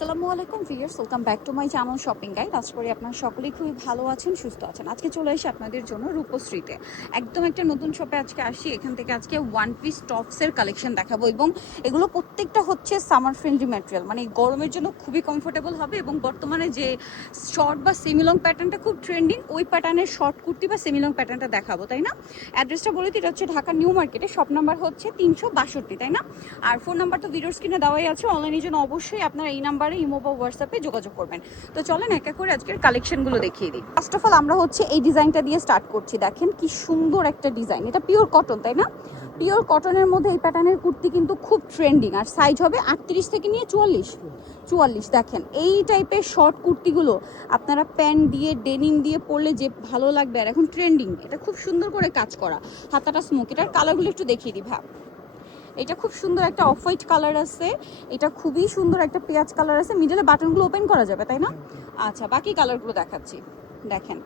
আসসালামু আলাইকুম viewers, welcome back to my channel shopping guide. আশা করি আপনারা সকলেই খুবই ভালো আছেন, সুস্থ আছেন। আজকে চলে এসে আপনাদের জন্য রূপশ্রীতে একদম একটা নতুন শপে আজকে আসি। এখান থেকে আজকে ওয়ান পিস টপসের কালেকশন দেখাবো এবং এগুলো প্রত্যেকটা হচ্ছে সামার ফ্রেন্ডলি ম্যাটেরিয়াল, মানে গরমের জন্য খুবই কমফোর্টেবল হবে। এবং বর্তমানে যে শর্ট বা সেমিলং প্যাটার্নটা খুব ট্রেন্ডিং, ওই প্যাটার্নের শর্ট কুর্তি বা সেমিলং প্যাটার্নটা দেখাবো, তাই না? অ্যাড্রেসটা বলে দিই, এটা হচ্ছে ঢাকা নিউ মার্কেটে, শপ নাম্বার হচ্ছে 362, তাই না? আর ফোন নাম্বার তো ভিডিওর স্ক্রিনে দেওয়াই আছে। অনলাইনের জন্য অবশ্যই আপনারা এই নাম্বারে ইমো বা হোয়াটসঅ্যাপে যোগাযোগ করবেন। তো চলেন এক এক করে আজকের কালেকশনগুলো দেখিয়ে দিই। ফার্স্ট অফ অল আমরা হচ্ছে এই ডিজাইনটা দিয়ে স্টার্ট করছি। দেখেন কি সুন্দর একটা ডিজাইন, এটা পিওর কটন, তাই না? পিওর কটনের মধ্যে এই প্যাটার্নের কুর্তি কিন্তু খুব ট্রেন্ডিং। আর সাইজ হবে 38 থেকে নিয়ে 44। দেখেন এই টাইপের শর্ট কুর্তিগুলো আপনারা প্যান্ট দিয়ে ডেনিম দিয়ে পরলে যে ভালো লাগবে। আর এখন ট্রেন্ডিং, এটা খুব সুন্দর করে কাজ করা, হাতাটা স্মোক। এটার কালারগুলো একটু দেখিয়ে দিই ভাব। এটা খুব সুন্দর একটা অফ হোয়াইট কালার আছে, এটা খুবই সুন্দর একটা পেঁয়াজ কালার আছে, মিডলে বাটনগুলো ওপেন করা যাবে, তাই না? আচ্ছা, বাকি কালারগুলো দেখাচ্ছি। দেখেন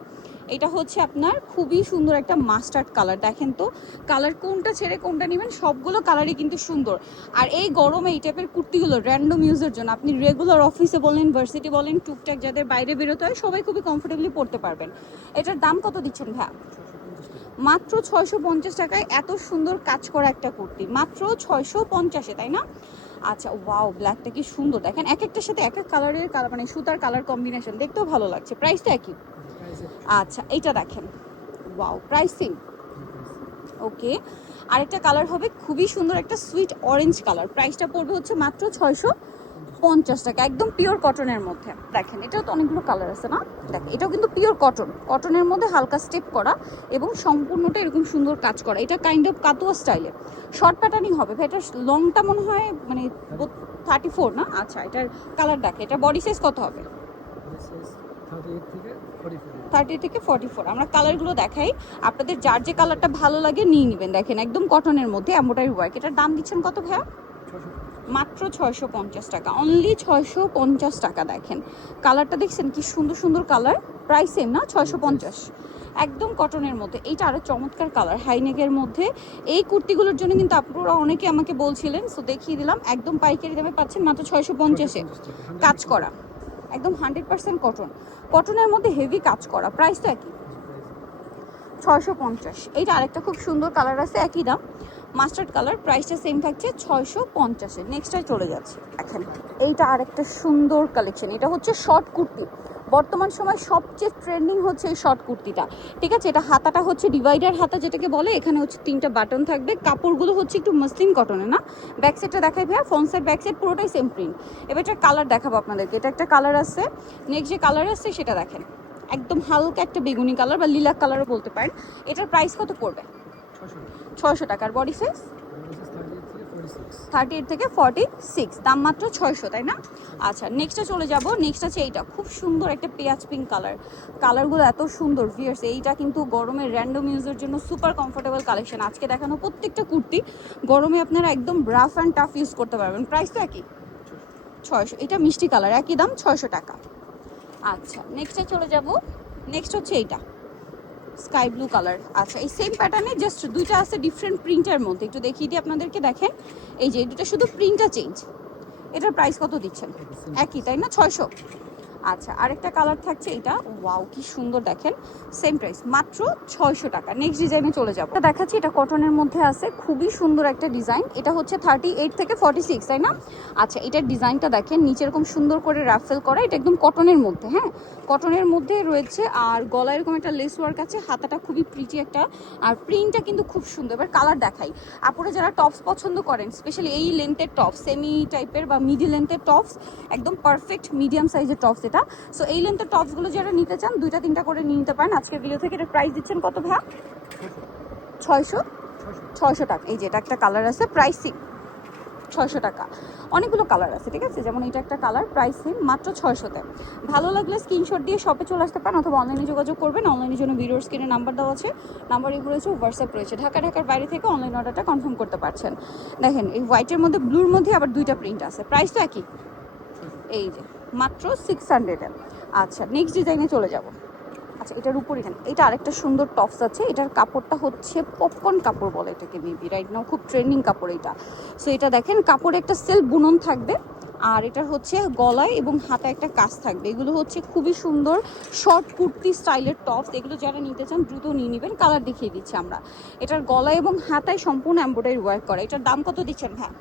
এটা হচ্ছে আপনার খুবই সুন্দর একটা মাস্টার্ড কালার। দেখেন তো কালার কোনটা ছেড়ে কোনটা নেবেন, সবগুলো কালারই কিন্তু সুন্দর। আর এই গরমে এই টাইপের কুর্তিগুলো র্যান্ডম ইউজের জন্য, আপনি রেগুলার অফিসে বলেন, ভার্সিটি বলেন, টুকটাক যাদের বাইরে বেরোতে হয়, সবাই খুবই কমফোর্টেবলি পরতে পারবেন। এটার দাম কত দিচ্ছেন ভাই? মাত্র 650 টাকায় এত সুন্দর কাজ করা একটা কুর্তি, মাত্র 650-এ, তাই না? আচ্ছা, ওয়াও, ব্ল্যাকটা কি সুন্দর। দেখেন এক একটার সাথে এক এক কালারের মানে সুতার কালার কম্বিনেশন, দেখতেও ভালো লাগছে। প্রাইসটা একই? আচ্ছা, এইটা দেখেন, ওয়াও, প্রাইসিং ওকে। আরেকটা কালার হবে খুবই সুন্দর একটা সুইট অরেঞ্জ কালার, প্রাইসটা পড়বে হচ্ছে মাত্র 650 টাকা, একদম পিওর কটনের মধ্যে। দেখেন এটাও তো অনেকগুলো কালার আছে না? দেখেন এটাও কিন্তু পিওর কটনের মধ্যে হালকা স্টেপ করা এবং সম্পূর্ণটা এরকম সুন্দর কাজ করা। এটা কাইন্ড অফ কাতুয়া স্টাইলে শর্ট প্যাটার্নই হবে। এটা লংটা মনে হয় মানে 34 না? আচ্ছা, এটার কালার দেখে, এটা বডি সাইজ কত হবে? 30 থেকে 44। আমরা কালারগুলো দেখাই, আপনাদের যার যে কালারটা ভালো লাগে নিয়ে নেবেন। দেখেন একদম কটনের মধ্যে এমব্রয়ডারি ওয়ার্ক। এটার দাম দিচ্ছেন কত ভাইয়া? মাত্র 650 টাকা, অনলি 650 টাকা। দেখেন কালারটা দেখছেন কি সুন্দর সুন্দর কালার, প্রাইস সেম না? 650, একদম কটনের মধ্যে। এইটা আরো চমৎকার কালার, হাইনেকের মধ্যে। এই কুর্তিগুলোর জন্য কিন্তু আপনারা অনেকে আমাকে বলছিলেন, সো দেখিয়ে দিলাম। একদম পাইকারি দামে পাচ্ছেন মাত্র 650-এ, কাজ করা, একদম 100% কটনের মধ্যে হেভি কাজ করা। প্রাইসটা একই, 650। এইটা আরেকটা খুব সুন্দর কালার আছে, একই দাম, মাস্টার্ড কালার, প্রাইসটা সেম থাকছে 650-এ। নেক্সটটাই চলে যাচ্ছে। দেখেন এইটা আরেকটা সুন্দর কালেকশন, এটা হচ্ছে শর্ট কুর্তি। বর্তমান সময় সবচেয়ে ট্রেন্ডিং হচ্ছে এই শর্ট কুর্তিটা, ঠিক আছে? এটা হাতাটা হচ্ছে ডিভাইডার হাতা যেটাকে বলে, এখানে হচ্ছে 3টা বাটন থাকবে। কাপড়গুলো হচ্ছে একটু মসলিন কটনে না? ব্যাক সাইডটা দেখাই ভাইয়া, ফ্রন্ট সাইড ব্যাক সাইড পুরোটাই সেম প্রিন্ট। এবার একটা কালার দেখাবো আপনাদেরকে, এটা একটা কালার আছে। নেক্সট যে কালার আছে সেটা দেখেন, একদম হালকা একটা বেগুনি কালার বা লিলাক কালারও বলতে পারেন। এটার প্রাইস কত পড়বে? 600 টাকার। বডি সাইজ 38 থেকে 46, দাম মাত্র 600, তাই না? আচ্ছা, নেক্সটে চলে যাব। নেক্সট আছে এইটা, খুব সুন্দর একটা পেঁয়াজ পিঙ্ক কালার। কালারগুলো এত সুন্দর ভিউয়ার্স, এইটা কিন্তু গরমে র্যান্ডম ইউজের জন্য সুপার কমফোর্টেবল কালেকশন। আজকে দেখানো প্রত্যেকটা কুর্তি গরমে আপনারা একদম রাফ অ্যান্ড টাফ ইউজ করতে পারবেন। প্রাইস তো একই, 600। এটা মিষ্টি কালার, একই দাম, 600 টাকা। আচ্ছা, নেক্সটে চলে যাব। নেক্সট হচ্ছে এইটা, স্কাই ব্লু কালার। আচ্ছা, এই সেম প্যাটার্নে জাস্ট দুইটা আছে ডিফারেন্ট প্রিন্টের মধ্যে, একটু দেখিয়ে দিই আপনাদেরকে। দেখেন এই যে দুটো শুধু প্রিন্টটা চেঞ্জ। এটার প্রাইস কত দিচ্ছেন? একই, তাই না? 600। আচ্ছা, আরেকটা কালার থাকছে এটা, ওয়াও কি সুন্দর। দেখেন সেম প্রাইস, মাত্র 600 টাকা। নেক্সট ডিজাইনে চলে যাবো। এটা দেখাচ্ছি, এটা কটনের মধ্যে আছে, খুবই সুন্দর একটা ডিজাইন। এটা হচ্ছে 38 থেকে 46, তাই না? আচ্ছা, এটার ডিজাইনটা দেখেন, নিচে এরকম সুন্দর করে রাফেল করা। এটা একদম কটনের মধ্যে, হ্যাঁ, কটনের মধ্যে রয়েছে। আর গলায় এরকম একটা লেস ওয়ার্ক আছে, হাতাটা খুবই প্রিটি একটা, আর প্রিন্টটা কিন্তু খুব সুন্দর। এবার কালার দেখাই। আপুরা যারা টপস পছন্দ করেন, স্পেশালি এই লেন্থের টপস, সেমি টাইপের বা মিডি লেন্থের টপস, একদম পারফেক্ট মিডিয়াম সাইজের টপস এটা। সো এই লেন্থের টপসগুলো যারা নিতে চান, 2-3টা করে নিয়ে নিতে পারেন। আজকের ভিডিও থেকে এটা প্রাইস দিচ্ছেন কত ভাইয়া? 600 টাকা। এই যে এটা একটা কালার আছে, প্রাইসিং 600 টাকা। অনেকগুলো কালার আছে, ঠিক আছে? যেমন এটা একটা কালার, প্রাইস সেম, মাত্র 600-তে। ভালো লাগলে স্ক্রিনশট দিয়ে শপে চলে আসতে পারেন অথবা অনলাইনে যোগাযোগ করবেন। অনলাইনের জন্য ভিডিওর স্ক্রিনে নাম্বার দেওয়া আছে, নাম্বার এগুলো রয়েছে, হোয়াটসঅ্যাপ রয়েছে। ঢাকার বাইরে থেকে অনলাইন অর্ডারটা কনফার্ম করতে পারছেন। দেখেন এই হোয়াইটের মধ্যে ব্লুর মধ্যে আবার 2টা প্রিন্ট আছে, প্রাইস তো একই, এই যে মাত্র 600-এ। আচ্ছা, নেক্সট ডিজাইনে চলে যাব। আচ্ছা, এটার উপরে এটা আরেকটা সুন্দর টপস আছে। এটার কাপড়টা হচ্ছে পপকর্ন কাপড় বলে এটাকে, মেবি রাইট নাও খুব ট্রেন্ডিং কাপড় এটা। সো এটা দেখেন, কাপড়ে একটা সেলফ বুনন থাকবে, আর এটার হচ্ছে গলায় এবং হাতে একটা কাজ থাকবে। এগুলো হচ্ছে খুবই সুন্দর শর্ট কুর্তি স্টাইলের টপস। এগুলো যারা নিতে চান দ্রুত নিয়ে নেবেন। কালার দেখিয়ে দিচ্ছি আমরা। এটার গলায় এবং হাতায় সম্পূর্ণ এমব্রয়ডারি ওয়ার্ক করা। এটার দাম কত দিচ্ছেন ভাই?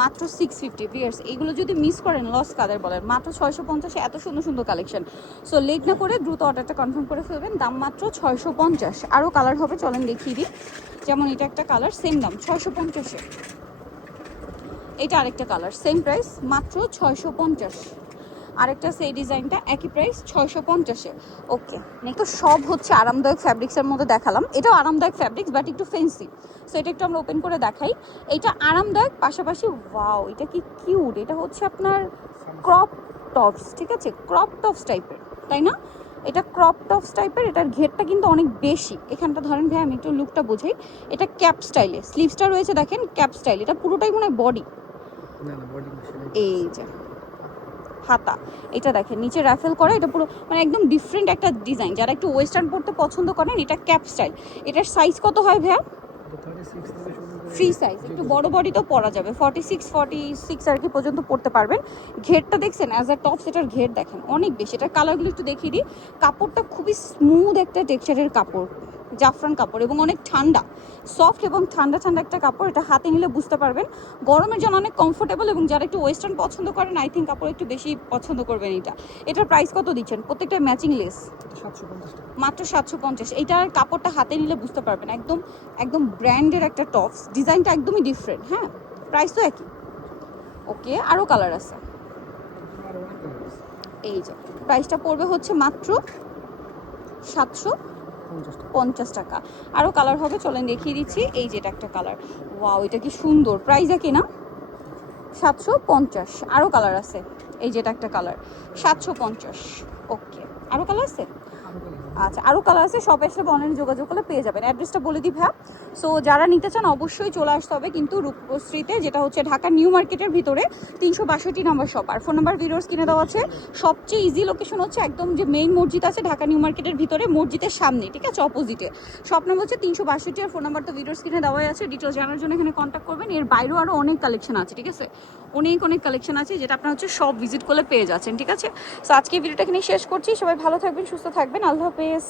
মাত্র 650 ভিউয়ার্স। এগুলো যদি মিস করেন লস কাদের বলেন। মাত্র 650 এত সুন্দর সুন্দর কালেকশন। সো লেট না করে দ্রুত অর্ডারটা কনফার্ম করে ফেলবেন। দাম মাত্র 650। আরও কালার হবে, চলেন দেখিয়ে দিই। যেমন এটা একটা কালার, সেম দাম 650-এ। এটা আরেকটা কালার, সেম প্রাইস মাত্র 650। আরেকটা সেই ডিজাইনটা একই প্রাইস 650-এ। ওকে, তো সব হচ্ছে আরামদায়ক ফ্যাব্রিক্সের মধ্যে দেখালাম। এটাও আরামদায়ক ফ্যাব্রিক্স বাট একটু ফেন্সি। সো এটা একটু আমরা ওপেন করে দেখাই। এটা আরামদায়ক পাশাপাশি ওয়াও এটা কি কিউট। এটা হচ্ছে আপনার ক্রপ টপস, ঠিক আছে, ক্রপ টপস টাইপের, তাই না? এটা ক্রপ টপস টাইপের। এটার ঘেরটা কিন্তু অনেক বেশি। এখানটা ধরেন ভাই আমি একটু লুকটা বোঝাই। এটা ক্যাপ স্টাইলে, স্লিভসটা রয়েছে দেখেন ক্যাপ স্টাইল। এটা পুরোটাই মনে হয় বডি, এই যে হাতা। এটা দেখেন নিচে র্যাফেল করা। এটা পুরো মানে একদম ডিফারেন্ট একটা ডিজাইন। যারা একটু ওয়েস্টার্ন পড়তে পছন্দ করেন, এটা ক্যাপ স্টাইল। এটার সাইজ কত হয় ভাইয়া? ফ্রি সাইজ, একটু বড় বডিতেও পরা যাবে। 46 আর কি পর্যন্ত পড়তে পারবেন। ঘেরটা দেখছেন অ্যাজ আ টপস, এটার ঘের দেখেন অনেক বেশি। এটার কালারগুলো একটু দেখিয়ে দিই। কাপড়টা খুবই স্মুথ একটা টেক্সচারের কাপড়, জাফরান কাপড়, এবং অনেক ঠান্ডা, সফট এবং ঠান্ডা ঠান্ডা একটা কাপড়। এটা হাতে নিলে বুঝতে পারবেন গরমের জন্য অনেক কমফোর্টেবল। এবং যারা একটু ওয়েস্টার্ন পছন্দ করেন আই থিঙ্ক কাপড় একটু বেশি পছন্দ করবেন এটা। এটার প্রাইস কত দিচ্ছেন? প্রত্যেকটা ম্যাচিং লেস মাত্র 750। এইটার কাপড়টা হাতে নিলে বুঝতে পারবেন একদম একদম ব্র্যান্ডের একটা টপস। ডিজাইনটা একদমই ডিফারেন্ট। হ্যাঁ, প্রাইস তো একই। ওকে, আরও কালার আছে। এই যে প্রাইসটা পড়বে হচ্ছে মাত্র 750 টাকা। আরও কালার হবে, চলেন দেখিয়ে দিচ্ছি। এই যেটা একটা কালার, ওয়াও এটা কি সুন্দর। প্রাইস একই না? 750। আরও কালার আছে। এই যেটা একটা কালার 750। ওকে, আরও কালার আছে। আচ্ছা, আরও কালার আছে। সব এসে অনলাইনে যোগাযোগ করলে পেয়ে যাবেন। অ্যাড্রেসটা বলে দিই ভাইয়া। সো যারা নিতে চান অবশ্যই চলে আসতে হবে কিন্তু রূপশ্রীতে, যেটা হচ্ছে ঢাকা নিউ মার্কেটের ভিতরে 362 নম্বর শপ। আর ফোন নাম্বার ভিডিওস কিনে দেওয়া আছে। সবচেয়ে ইজি লোকেশন হচ্ছে একদম যে মেইন মসজিদ আছে ঢাকা নিউ মার্কেটের ভিতরে, মসজিদের সামনে, ঠিক আছে, অপোজিটে। শপ নাম্বার হচ্ছে 362 আর ফোন নাম্বার তো ভিডিওস কিনে দেওয়াই আছে। ডিটেলস জানার জন্য এখানে কন্ট্যাক্ট করবেন। এর বাইরেও আরও অনেক কালেকশন আছে, ঠিক আছে, অনেক কালেকশন আছে যেটা আপনার হচ্ছে সব ভিজিট করলে পেয়ে যাচ্ছেন, ঠিক আছে। সো আজকে ভিডিওটা এখানে শেষ করছি। সবাই ভালো থাকবেন, সুস্থ থাকবেন, আল্লাহ হাফেজ।